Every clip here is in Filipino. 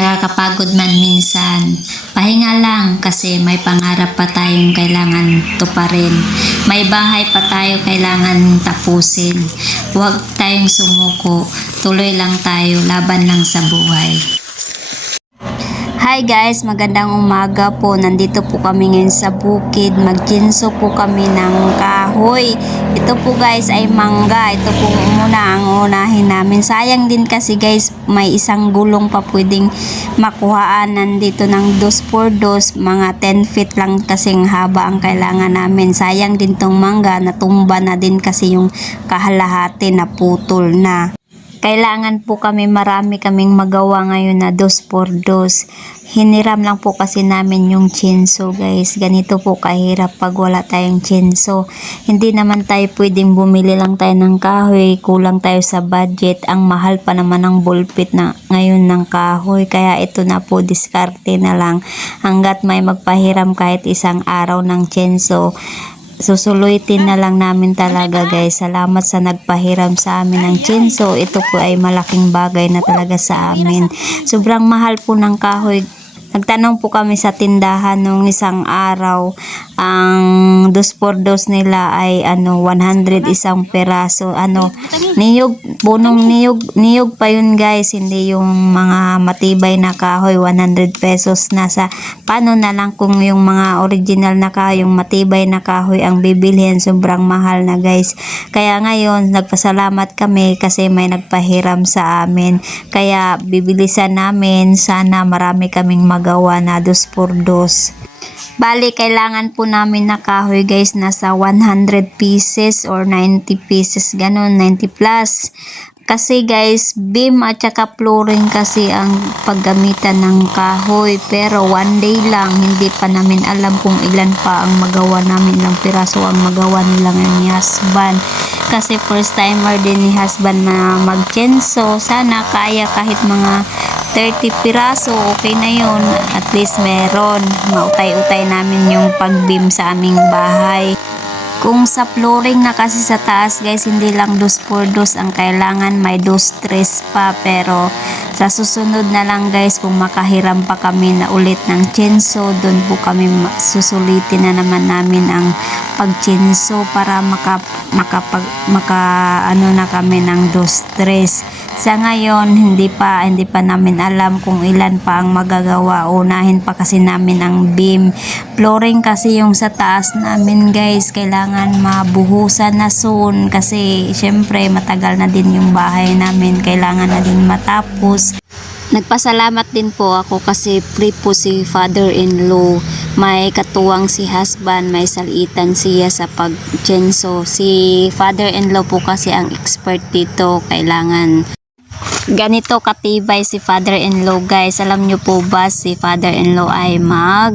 Nakakapagod man minsan. Pahinga lang kasi may pangarap pa tayong kailangan tuparin. May bahay pa tayo kailangan tapusin. Huwag tayong sumuko. Tuloy lang tayo, laban lang sa buhay. Hi guys, magandang umaga po. Nandito po kami ngayon sa bukid. Magkinso po kami ng kahoy. Ito po guys ay mangga. Ito po muna ang unahin namin. Sayang din kasi guys, may isang gulong pa pwedeng makuhaan. Nandito ng 2x2, mga 10 feet lang kasing haba ang kailangan namin. Sayang din tong mangga, natumba na din kasi yung kahalahati na putol na. Kailangan po kami, marami kaming magawa ngayon na 2x2. Hiniram lang po kasi namin yung chainsaw guys. Ganito po kahirap pag wala tayong chainsaw. Hindi naman tayo pwedeng bumili lang tayo ng kahoy. Kulang tayo sa budget. Ang mahal pa naman ng ballpit na ngayon ng kahoy. Kaya ito na po, diskarte na lang. Hanggat may magpahiram kahit isang araw ng chainsaw, susuluitin na lang namin talaga guys. Salamat sa nagpahiram sa amin ng chainsaw. Ito po ay malaking bagay na talaga sa amin. Sobrang mahal po ng kahoy. Nagtanong po kami sa tindahan nung isang araw. Ang 2x2 nila ay 100 isang peraso. Niyog, bunong niyog pa yun guys. Hindi yung mga matibay na kahoy, 100 pesos. Nasa paano na lang kung yung mga original na kahoy, yung matibay na kahoy ang bibilhin, sobrang mahal na guys. Kaya ngayon nagpasalamat kami kasi may nagpahiram sa amin. Kaya bibilisan namin, sana marami kaming magawa na 2x2. Bali, kailangan po namin na kahoy guys, nasa 100 pieces or 90 pieces, ganun, 90 plus. Kasi guys, beam at saka flooring kasi ang paggamitan ng kahoy. Pero one day lang, hindi pa namin alam kung ilan pa ang magawa namin, ilang piraso ang magawa nila ni husband. Kasi first timer din ni husband na mag-chainsaw. Sana kaya kahit mga 30 piraso, okay na yun. At least meron. Mautay-utay namin yung pag-beam sa aming bahay. Kung sa flooring na kasi sa taas guys, hindi lang 2x2 ang kailangan, may 2-3 pa. Pero sa susunod na lang guys, kung makahiram pa kami na ulit ng chainsaw, doon po kami susulitin na naman namin ang pag-chainsaw para maka na kami ng 2-3. Sa ngayon, hindi pa namin alam kung ilan pa ang magagawa. Unahin pa kasi namin ang beam. Flooring kasi yung sa taas namin guys, kailangan mabuhusan na soon kasi syempre matagal na din yung bahay namin, kailangan na din matapos. Nagpasalamat din po ako kasi free po si father-in-law. May katuwang si husband, may salitan siya sa pag-chainsaw. Si father-in-law po kasi ang expert dito. Kailangan ganito katibay si father-in-law guys. Alam nyo po ba, si father-in-law ay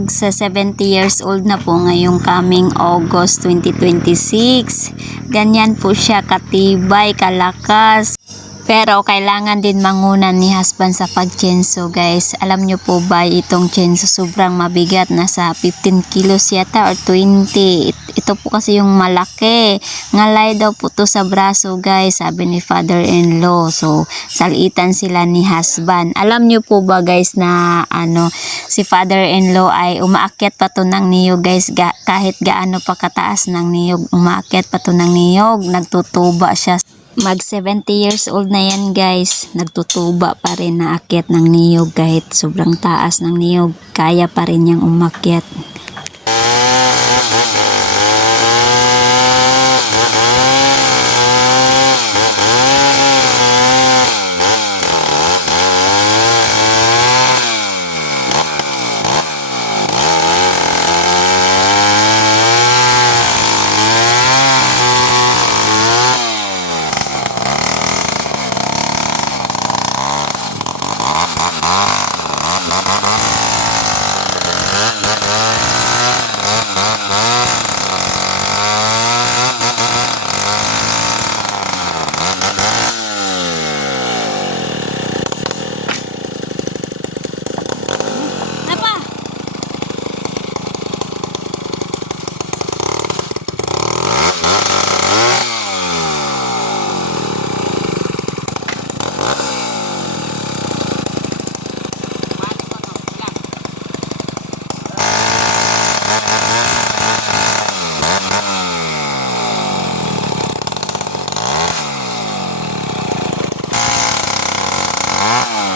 sa 70 years old na po ngayong coming August 2026. Ganyan po siya katibay, kalakas. Pero kailangan din manguna ni husband sa pag-chainsaw guys. Alam nyo po ba, itong chainsaw sobrang mabigat, nasa 15 kilos yata or 20. Ito po kasi yung malaki. Ngalay daw po to sa braso guys, sabi ni father-in-law. So salitan sila ni husband. Alam nyo po ba guys na si father-in-law ay umaakyat pa to ng niyog guys. Kahit gaano pa kataas ng niyog, umaakyat pa to ng niyog. Nagtutuba siya. Mag 70 years old na yan guys, nagtutuba pa rin na akyat ng niyog. Kahit sobrang taas ng niyog, kaya pa rin niyang umakyat.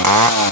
Dire, dire.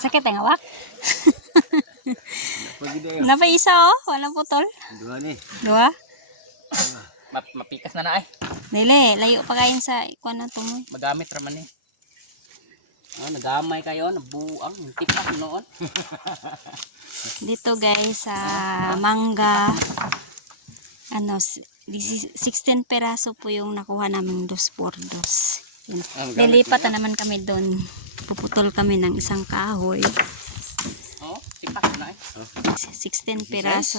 Sakit ang hawak. Napay isa oh, walang putol. Dua ni. Dua. Mapikas na ay. Dili, layo pa kain sa ikuan na to mo. Magamit raman ni. Nagamay kayo, nabuang, tipak noon. Dito guys sa mangga ano 16 peraso po yung nakuha naming 2x2. Yun. Lilipat na naman kami doon. Puputol kami ng isang kahoy. Oh, tipak na ay. 16 peraso.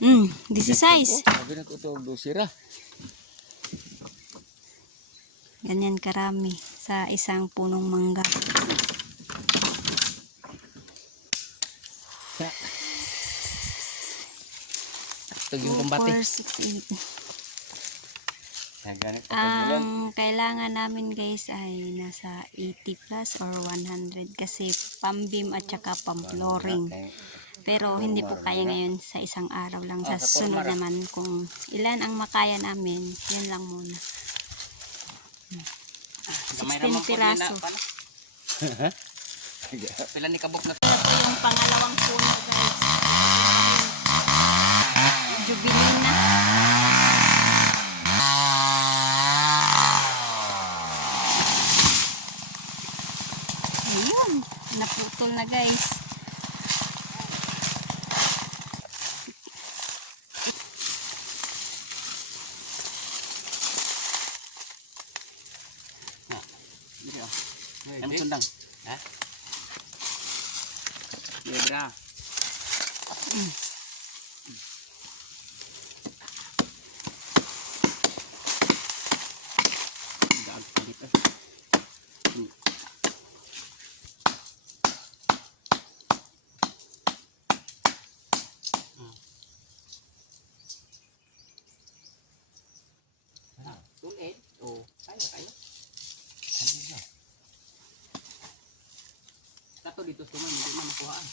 16. Sabi na ko ito, dosira. Ganyan karami sa isang punong mangga. Ito yung pambati. 4, 6, 8. Ang kailangan namin guys ay nasa 80 plus or 100 kasi pambim at saka pam-flooring. Pero hindi po kaya ngayon sa isang araw lang. Sa susunod naman kung ilan ang makaya namin, yun lang muna. 16 piraso. Pila ni kabok na. Ito yung pangalawang puno guys. Jubilina. Ayun, naputol na guys. Ano sundang? Ha? Yebra. Gag palit eh. Tulit. Oh, kayo. Kato dito suman, hindi na makuhaan.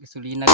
Gasolina.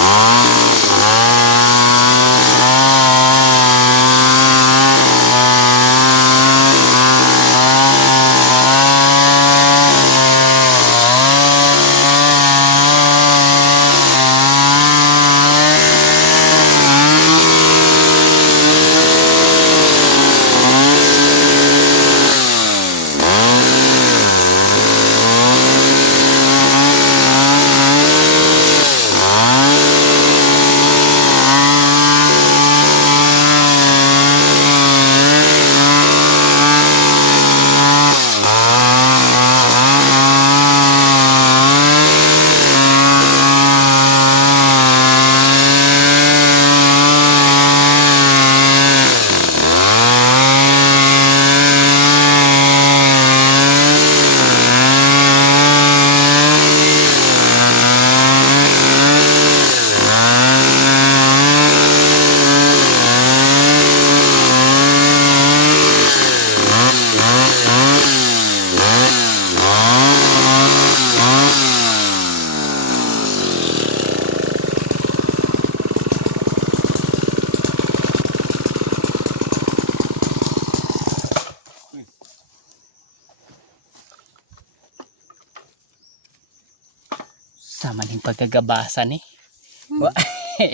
Sa maning pagkagabasan eh.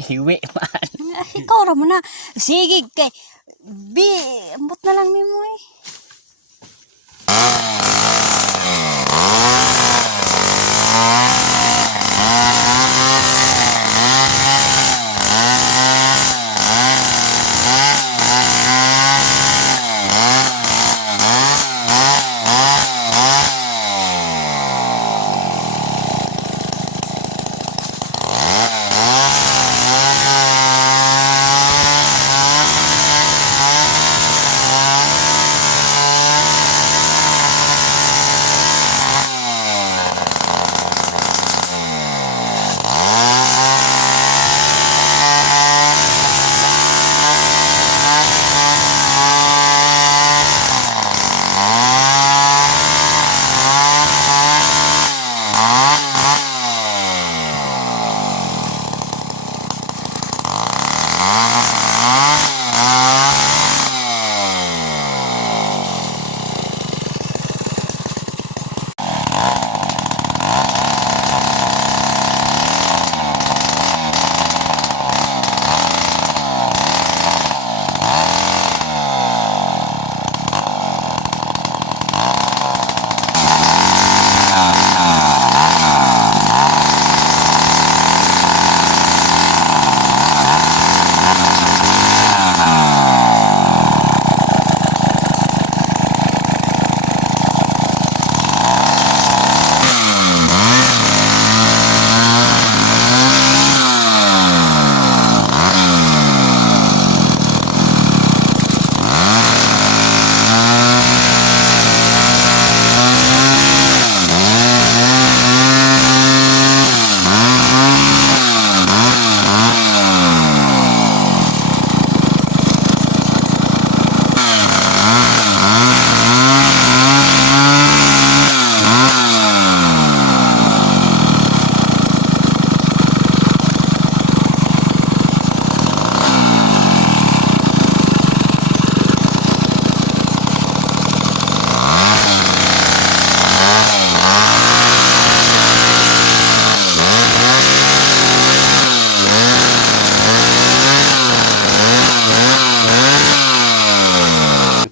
Hiwi man. Ikaw ra mo na. Sige kay ambot na lang nimo eh.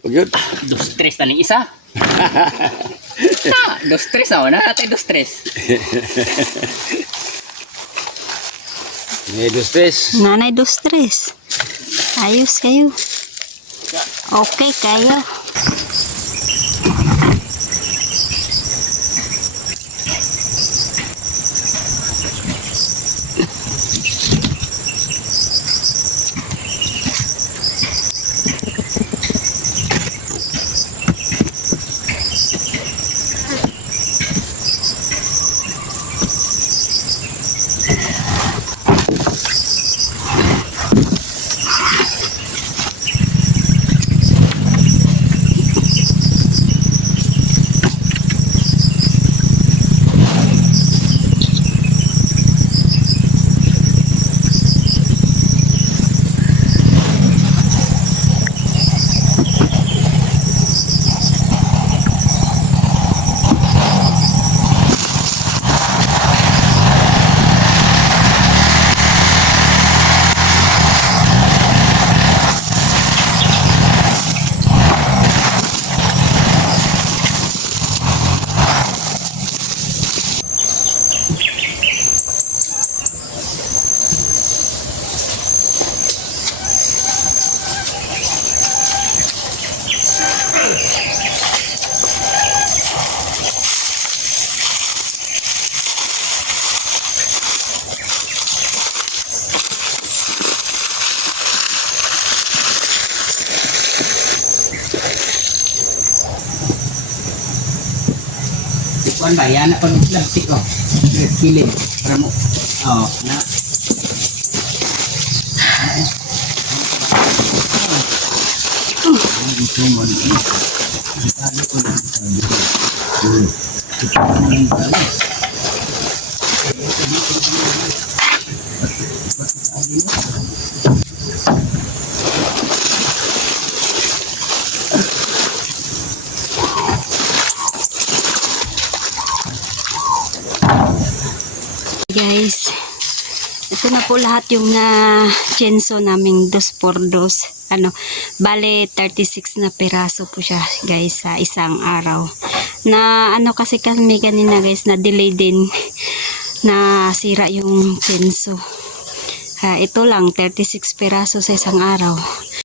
Yun. Dos tres na ning isa. Dos tres na. Wala natin dos tres. May dos tres. Nanay dos tres. Ayos kayo. Okay kayo. Kuan ba yan pag plastic oh. Kilid para mo. Oh, na. Guys, ito na po lahat yung na chenso naming 2x2. Bale 36 na piraso po siya guys sa isang araw. Na kasi kami kanina guys, na delay din na sira yung chenso. Ito lang 36 piraso sa isang araw.